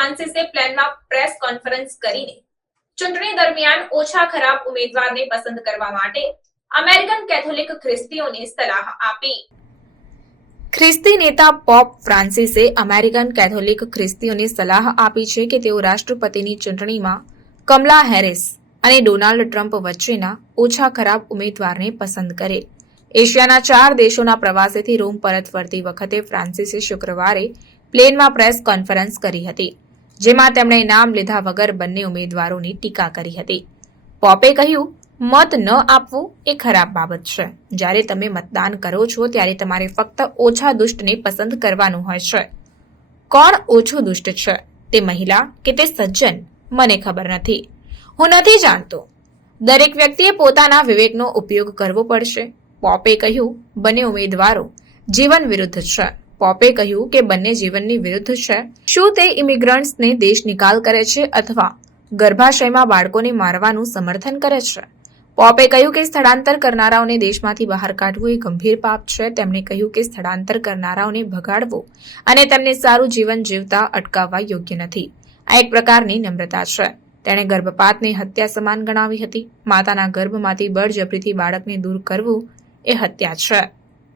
ફ્રાન્સિસે પ્લેનમાં press conference કરીને ચૂંટણી દરમિયાન ઓછા ખરાબ ઉમેદવારને પસંદ કરવા માટે અમેરિકન કેથોલિક ખ્રિસ્તીઓને સલાહ આપી. ખ્રિસ્તી નેતા પોપ ફ્રાન્સિસે અમેરિકન કેથોલિક ખ્રિસ્તીઓને સલાહ આપી છે કે તેઓ રાષ્ટ્રપતિની ચૂંટણીમાં કમલા હેરિસ અને ડોનાલ્ડ ટ્રમ્પ વચ્ચેના ઓછા ખરાબ ઉમેદવારને પસંદ કરે. એશિયાના ચાર દેશોના પ્રવાસેથી રોમ પરત ફરતી વખતે ફ્રાન્સિસે શુક્રવારે પ્લેનમાં પ્રેસ કોન્ફરન્સ કરી હતી. જેમાં તેમણે નામ લીધા વગર બંને ઉમેદવારોની ટીકા કરી હતી. પોપે કહ્યું, મત ન આપવું એ ખરાબ બાબત છે. જ્યારે તમે મતદાન કરો છો, ત્યારે તમારે ફક્ત ઓછા દુષ્ટને પસંદ કરવાનું હોય છે. કોણ ઓછું દુષ્ટ છે? તે મહિલા કે તે સજ્જન? મને ખબર નથી. હું નથી જાણતો. દરેક વ્યક્તિએ પોતાના વિવેકનો ઉપયોગ કરવો પડશે. પોપે કહ્યું, બંને ઉમેદવારો જીવન વિરુદ્ધ છે. પોપે કહ્યું કે બંને જીવનની વિરુદ્ધ છે. શું તે ઇમિગ્રન્ટ્સને દેશ નિકાલ કરે છે અથવા ગર્ભાશયમાં બાળકોને મારવાનું સમર્થન કરે છે? પોપે કહ્યું કે સ્થળાંતર કરનારાઓને દેશમાંથી બહાર કાઢવું એ ગંભીર પાપ છે. તેમણે કહ્યું કે સ્થળાંતર કરનારાઓને ભગાડવો અને તેમને સારું જીવન જીવતા અટકાવવા યોગ્ય નથી. આ એક પ્રકારની નમ્રતા છે. તેણે ગર્ભપાતને હત્યા સમાન ગણાવી હતી. માતાના ગર્ભમાંથી બળજબરીથી બાળકને દૂર કરવું એ હત્યા છે.